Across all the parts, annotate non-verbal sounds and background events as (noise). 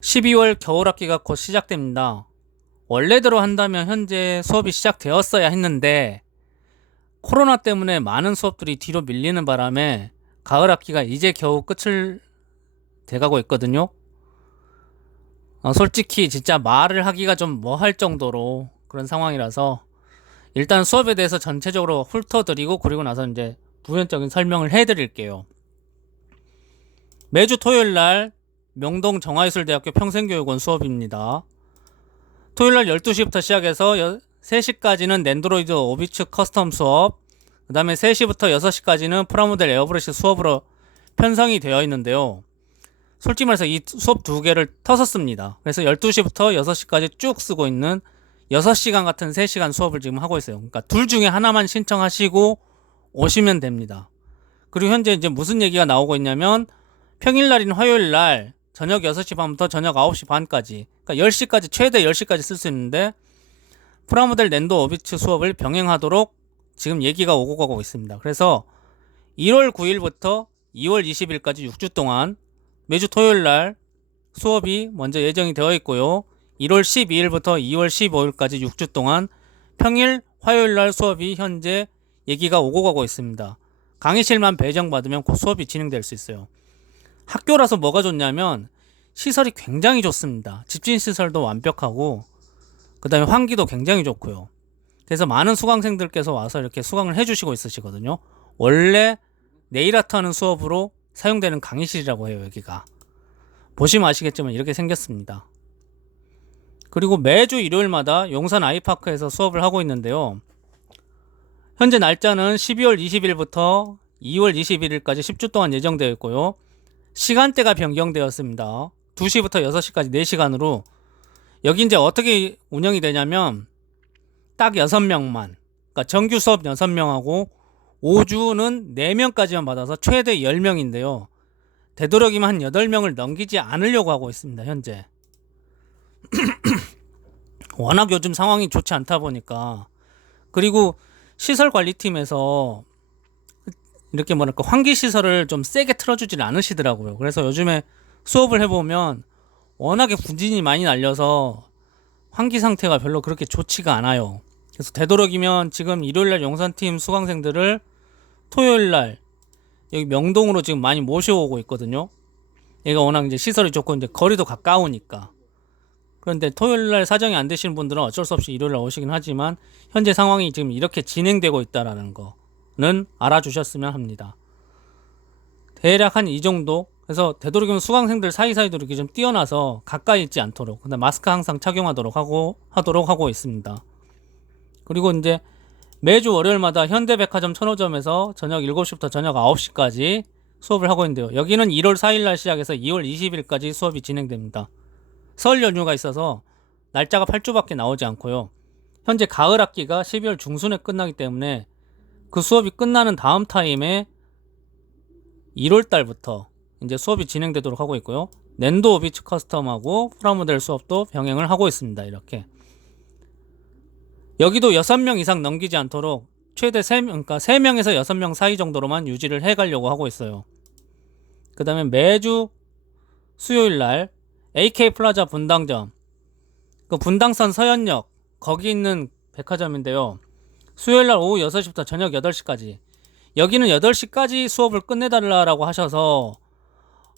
12월 겨울학기가 곧 시작됩니다. 원래대로 한다면 현재 수업이 시작되었어야 했는데 코로나 때문에 많은 수업들이 뒤로 밀리는 바람에 가을 학기가 이제 겨우 끝을 돼가고 있거든요. 어, 솔직히 진짜 말을 하기가 좀 뭐 할 정도로 그런 상황이라서 일단 수업에 대해서 전체적으로 훑어드리고 그리고 나서 이제 부연적인 설명을 해드릴게요. 매주 토요일 날 명동 정화예술대학교 평생교육원 수업입니다. 토요일 날 12시부터 시작해서 여- 3시까지는 낸드로이드 오비츠 커스텀 수업, 그 다음에 3시부터 6시까지는 프라모델 에어브러시 수업으로 편성이 되어 있는데요. 솔직히 말해서 이 수업 두 개를 터섰습니다. 그래서 12시부터 6시까지 쭉 쓰고 있는 6시간 같은 3시간 수업을 지금 하고 있어요. 그러니까 둘 중에 하나만 신청하시고 오시면 됩니다. 그리고 현재 이제 무슨 얘기가 나오고 있냐면 평일날인 화요일 날 저녁 6시 반부터 저녁 9시 반까지 그러니까 10시까지 최대 10시까지 쓸 수 있는데 프라모델 낸도 오비츠 수업을 병행하도록 지금 얘기가 오고 가고 있습니다. 그래서 1월 9일부터 2월 20일까지 6주 동안 매주 토요일 날 수업이 먼저 예정이 되어 있고요. 1월 12일부터 2월 15일까지 6주 동안 평일 화요일 날 수업이 현재 얘기가 오고 가고 있습니다. 강의실만 배정받으면 곧 수업이 진행될 수 있어요. 학교라서 뭐가 좋냐면 시설이 굉장히 좋습니다. 집진 시설도 완벽하고 그다음에 환기도 굉장히 좋고요. 그래서 많은 수강생들께서 와서 이렇게 수강을 해주시고 있으시거든요. 원래 네일 아트 하는 수업으로 사용되는 강의실이라고 해요 여기가. 보시면 아시겠지만 이렇게 생겼습니다. 그리고 매주 일요일마다 용산 아이파크에서 수업을 하고 있는데요. 현재 날짜는 12월 20일부터 2월 21일까지 10주 동안 예정되어 있고요. 시간대가 변경되었습니다. 2시부터 6시까지 4시간으로 여기 이제 어떻게 운영이 되냐면 딱 6명만 그러니까 정규 수업 6명하고 5주는 4명까지만 받아서 최대 10명인데요. 되도록이면 한 8명을 넘기지 않으려고 하고 있습니다. 현재. (clears throat) 워낙 요즘 상황이 좋지 않다 보니까 그리고 시설 관리팀에서 이렇게 뭐랄까 환기 시설을 좀 세게 틀어주질 않으시더라고요. 그래서 요즘에 수업을 해보면 워낙에 분진이 많이 날려서 환기 상태가 별로 그렇게 좋지가 않아요. 그래서 되도록이면 지금 일요일날 용산팀 수강생들을 토요일날 여기 명동으로 지금 많이 모셔오고 있거든요. 얘가 워낙 이제 시설이 좋고 이제 거리도 가까우니까. 그런데 토요일날 사정이 안 되시는 분들은 어쩔 수 없이 일요일날 오시긴 하지만 현재 상황이 지금 이렇게 진행되고 있다라는 거 는 알아주셨으면 합니다. 대략 한 이 정도. 그래서 되도록이면 수강생들 사이사이도 이렇게 좀 뛰어나서 가까이 있지 않도록. 근데 마스크 항상 착용하도록 하고 하도록 하고 있습니다. 그리고 이제 매주 월요일마다 현대백화점 천호점에서 저녁 7시부터 저녁 9시까지 수업을 하고 있는데요. 여기는 1월 4일 날 시작해서 2월 20일까지 수업이 진행됩니다. 설 연휴가 있어서 날짜가 8주밖에 나오지 않고요. 현재 가을 학기가 12월 중순에 끝나기 때문에 그 수업이 끝나는 다음 타임에 1월 달부터 이제 수업이 진행되도록 하고 있고요. 낸도 오비츠 커스텀하고 프라모델 수업도 병행을 하고 있습니다. 이렇게. 여기도 6명 이상 넘기지 않도록 최대 3명, 그러니까 3명에서 6명 사이 정도로만 유지를 해 가려고 하고 있어요. 그 다음에 매주 수요일 날 AK 플라자 분당점, 그 분당선 서현역, 거기 있는 백화점인데요. 수요일 날 오후 6시부터 저녁 8시까지. 여기는 8시까지 수업을 끝내달라고 하셔서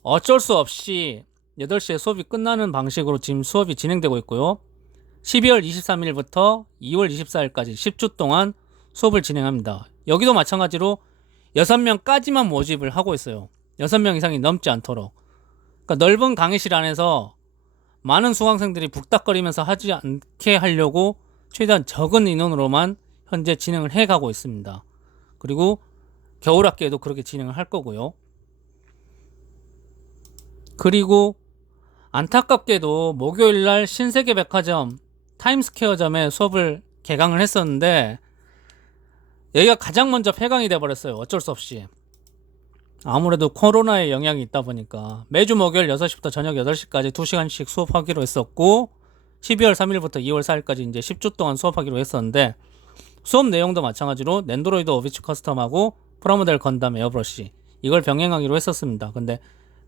어쩔 수 없이 8시에 수업이 끝나는 방식으로 지금 수업이 진행되고 있고요. 12월 23일부터 2월 24일까지 10주 동안 수업을 진행합니다. 여기도 마찬가지로 6명까지만 모집을 하고 있어요. 6명 이상이 넘지 않도록. 그러니까 넓은 강의실 안에서 많은 수강생들이 북닥거리면서 하지 않게 하려고 최대한 적은 인원으로만 현재 진행을 해 가고 있습니다. 그리고 겨울 학기에도 그렇게 진행을 할 거고요. 그리고 안타깝게도 목요일 날 신세계 백화점 타임스퀘어점에 수업을 개강을 했었는데 여기가 가장 먼저 폐강이 돼 버렸어요. 어쩔 수 없이. 아무래도 코로나의 영향이 있다 보니까 매주 목요일 6시부터 저녁 8시까지 2시간씩 수업하기로 했었고 12월 3일부터 2월 4일까지 이제 10주 동안 수업하기로 했었는데 수업 내용도 마찬가지로 낸드로이드 오비츠 커스텀하고 프라모델 건담 에어브러시 이걸 병행하기로 했었습니다. 근데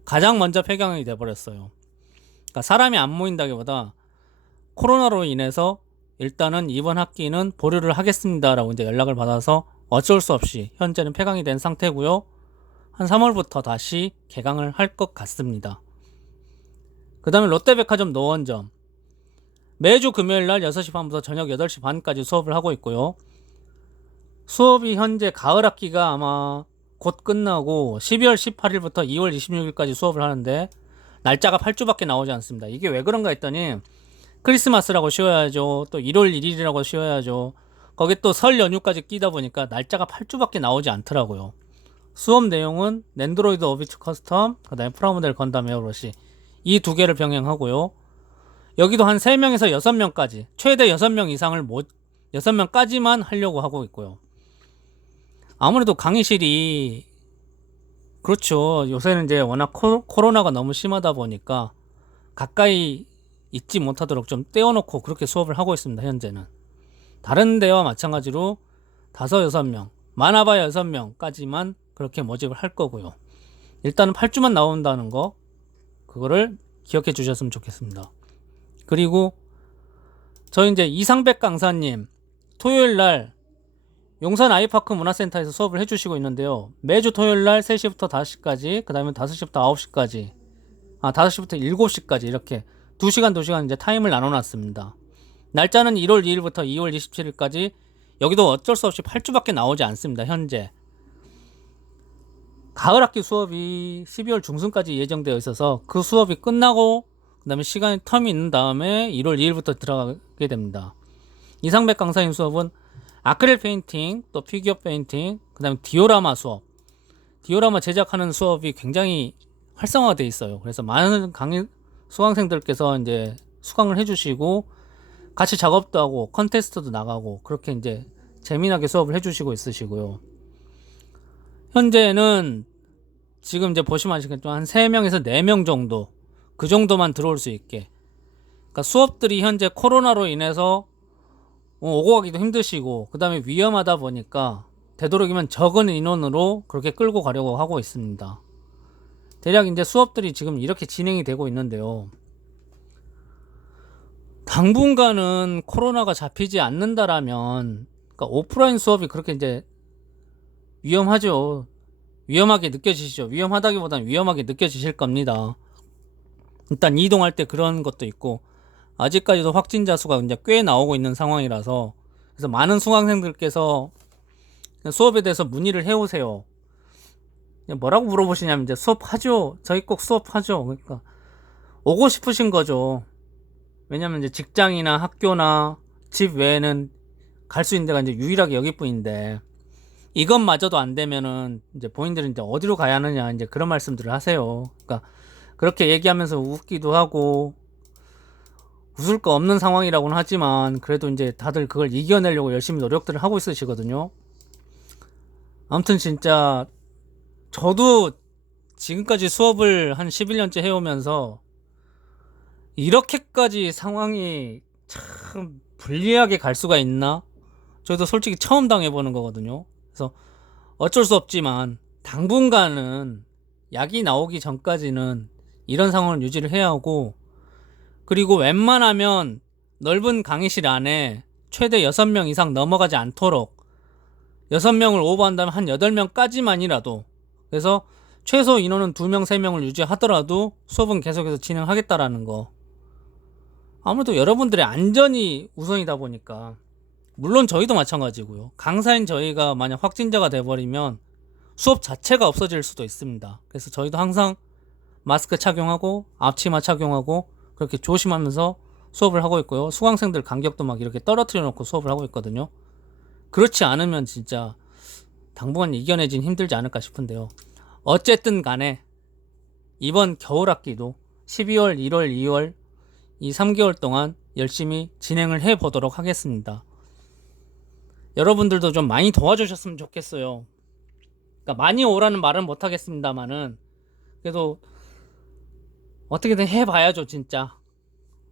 가장 먼저 폐강이 돼 버렸어요. 그러니까 사람이 안 모인다기보다 코로나로 인해서 일단은 이번 학기는 보류를 하겠습니다라고 이제 연락을 받아서 어쩔 수 없이 현재는 폐강이 된 상태고요. 한 3월부터 다시 개강을 할 것 같습니다. 그 다음에 롯데백화점 노원점 매주 금요일 날 6시 반부터 저녁 8시 반까지 수업을 하고 있고요. 수업이 현재 가을 학기가 아마 곧 끝나고 12월 18일부터 2월 26일까지 수업을 하는데 날짜가 8주밖에 나오지 않습니다. 이게 왜 그런가 했더니 크리스마스라고 쉬어야죠. 또 1월 1일이라고 쉬어야죠. 거기 또 설 연휴까지 끼다 보니까 날짜가 8주밖에 나오지 않더라고요. 수업 내용은 낸드로이드 오비츠 커스텀, 그 다음에 프라모델 건담 에어로시 이 두 개를 병행하고요. 여기도 한 3명에서 6명까지 최대 6명 이상을 못 6명까지만 하려고 하고 있고요. 아무래도 강의실이 그렇죠. 요새는 이제 워낙 코, 코로나가 너무 심하다 보니까 가까이 있지 못하도록 좀 떼어놓고 그렇게 수업을 하고 있습니다. 현재는 다른 데와 마찬가지로 다섯 여섯 명 많아봐야 여섯 명까지만 그렇게 모집을 할 거고요. 일단은 8주만 나온다는 거 그거를 기억해 주셨으면 좋겠습니다. 그리고 저 이제 이상백 강사님 토요일 날 용산 아이파크 문화센터에서 수업을 해주시고 있는데요. 매주 토요일 날 3시부터 5시까지, 그 다음에 5시부터 9시까지, 아, 5시부터 7시까지 이렇게 2시간, 2시간 이제 타임을 나눠놨습니다. 날짜는 1월 2일부터 2월 27일까지 여기도 어쩔 수 없이 8주밖에 나오지 않습니다. 현재. 가을 학기 수업이 12월 중순까지 예정되어 있어서 그 수업이 끝나고 그 다음에 시간이 텀이 있는 다음에 1월 2일부터 들어가게 됩니다. 이상백 강사님 수업은 아크릴 페인팅, 또 피규어 페인팅, 그 다음에 디오라마 수업. 디오라마 제작하는 수업이 굉장히 활성화돼 있어요. 그래서 많은 강의 수강생들께서 이제 수강을 해주시고 같이 작업도 하고 컨테스트도 나가고 그렇게 이제 재미나게 수업을 해주시고 있으시고요. 현재는 지금 이제 보시면 아시겠지만 한 3명에서 4명 정도 그 정도만 들어올 수 있게 그러니까 수업들이 현재 코로나로 인해서 어, 오고 가기도 힘드시고 그 다음에 위험하다 보니까 되도록이면 적은 인원으로 그렇게 끌고 가려고 하고 있습니다. 대략 이제 수업들이 지금 이렇게 진행이 되고 있는데요. 당분간은 코로나가 잡히지 않는다라면 그러니까 오프라인 수업이 그렇게 이제 위험하죠. 위험하게 느껴지시죠. 위험하다기보다는 위험하게 느껴지실 겁니다. 일단 이동할 때 그런 것도 있고 아직까지도 확진자 수가 이제 꽤 나오고 있는 상황이라서 그래서 많은 수강생들께서 수업에 대해서 문의를 해오세요. 뭐라고 물어보시냐면 이제 수업하죠. 저희 꼭 수업하죠. 그러니까 오고 싶으신 거죠. 왜냐면 이제 직장이나 학교나 집 외에는 갈 수 있는 데가 이제 유일하게 여기뿐인데 이것마저도 안 되면은 이제 본인들은 이제 어디로 가야 하느냐 이제 그런 말씀들을 하세요. 그러니까 그렇게 얘기하면서 웃기도 하고 웃을 거 없는 상황이라고는 하지만 그래도 이제 다들 그걸 이겨내려고 열심히 노력들을 하고 있으시거든요. 아무튼 진짜 저도 지금까지 수업을 한 11년째 해오면서 이렇게까지 상황이 참 불리하게 갈 수가 있나? 저도 솔직히 처음 당해보는 거거든요. 그래서 어쩔 수 없지만 당분간은 약이 나오기 전까지는 이런 상황을 유지를 해야 하고 그리고 웬만하면 넓은 강의실 안에 최대 6명 이상 넘어가지 않도록 6명을 오버한다면 한 8명까지만이라도 그래서 최소 인원은 2명, 3명을 유지하더라도 수업은 계속해서 진행하겠다라는 거. 아무래도 여러분들의 안전이 우선이다 보니까 물론 저희도 마찬가지고요. 강사인 저희가 만약 확진자가 돼버리면 수업 자체가 없어질 수도 있습니다. 그래서 저희도 항상 마스크 착용하고 앞치마 착용하고 그렇게 조심하면서 수업을 하고 있고요. 수강생들 간격도 막 이렇게 떨어뜨려 놓고 수업을 하고 있거든요. 그렇지 않으면 진짜 당분간 이겨내긴 힘들지 않을까 싶은데요. 어쨌든 간에 이번 겨울 학기도 12월, 1월, 2월 이 3개월 동안 열심히 진행을 해 보도록 하겠습니다. 여러분들도 좀 많이 도와주셨으면 좋겠어요. 그러니까 많이 오라는 말은 못 하겠습니다만은 그래도 어떻게든 해봐야죠 진짜.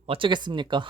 어쩌겠습니까